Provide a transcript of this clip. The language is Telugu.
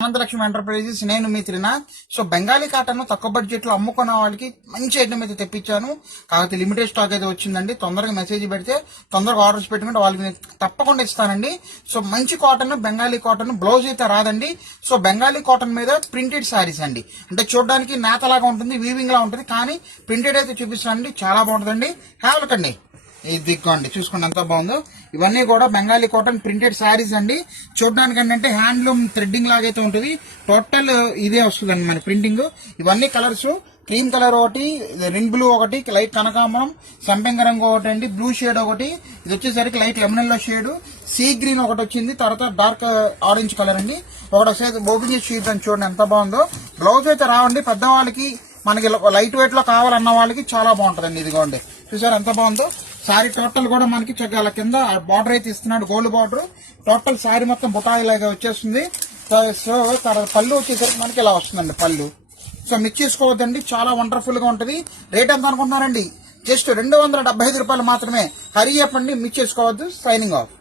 అనంతలక్ష్మి ఎంటర్ప్రైజెస్. నేను మీ త్రినాథ్. సో బెంగాలీ కాటన్ తక్కువ బడ్జెట్ లో అమ్ముకున్న వాళ్ళకి మంచి ఐటమ్ అయితే తెప్పించాను. కాకపోతే లిమిటెడ్ స్టాక్ అయితే వచ్చిందండి. తొందరగా మెసేజ్ పెడితే తొందరగా ఆర్డర్స్ పెట్టుకుంటే వాళ్ళకి నేను తప్పకుండా ఇస్తానండి. సో మంచి కాటన్, బెంగాలీ కాటన్. బ్లౌజ్ అయితే రాదండి. సో బెంగాలీ కాటన్ మీద ప్రింటెడ్ శారీస్ అండి. అంటే చూడడానికి నేతలాగా ఉంటుంది, వీవింగ్ లా ఉంటుంది, కానీ ప్రింటెడ్ అయితే చూపిస్తానండి. చాలా బాగుంటుందండి. హ్యావ్లకండి. ఇది దిక్కోండి, చూసుకోండి ఎంత బాగుందో. ఇవన్నీ కూడా బెంగాలీ కాటన్ ప్రింటెడ్ శారీస్ అండి. చూడడానికి ఏంటంటే హ్యాండ్లూమ్ థ్రెడ్డింగ్ లాగైతే ఉంటుంది. టోటల్ ఇదే వస్తుందండి మన ప్రింటింగ్. ఇవన్నీ కలర్స్, క్రీమ్ కలర్ ఒకటి, రింగ్ బ్లూ ఒకటి, లైట్ కనకాంబరం, సంపెంగ రంగు ఒకటి అండి, బ్లూ షేడ్ ఒకటి, ఇది వచ్చేసరికి light lemon shade, sea green ఒకటి వచ్చింది, తర్వాత డార్క్ ఆరెంజ్ కలర్ అండి. ఒకటి ఓపెన్ చేసి చూద్దాం. చూడండి ఎంత బాగుందో. బ్లౌజ్ అయితే రావండి. పెద్దవాళ్ళకి మనకి లైట్ వెయిట్ లో కావాలన్న వాళ్ళకి చాలా బాగుంటుందండి. ఇదిగోండి చూసారు ఎంత బాగుందో. శారీ టోటల్ కూడా మనకి చక్కగా కింద బార్డర్ అయితే ఇస్తున్నాడు, గోల్డ్ బార్డర్. టోటల్ శారీ మొత్తం బుటాయి లాగా వచ్చేస్తుంది. సో పళ్ళు వచ్చేసరికి మనకి ఇలా వస్తుందండి పళ్ళు. సో మిక్స్ చేసుకోవద్దండి, చాలా వండర్ఫుల్ గా ఉంటుంది. రేట్ ఎంత అనుకుంటున్నారండి? జస్ట్ 275 రూపాయలు మాత్రమే. హరి చెప్పండి, మిక్స్ చేసుకోవద్దు. Signing off.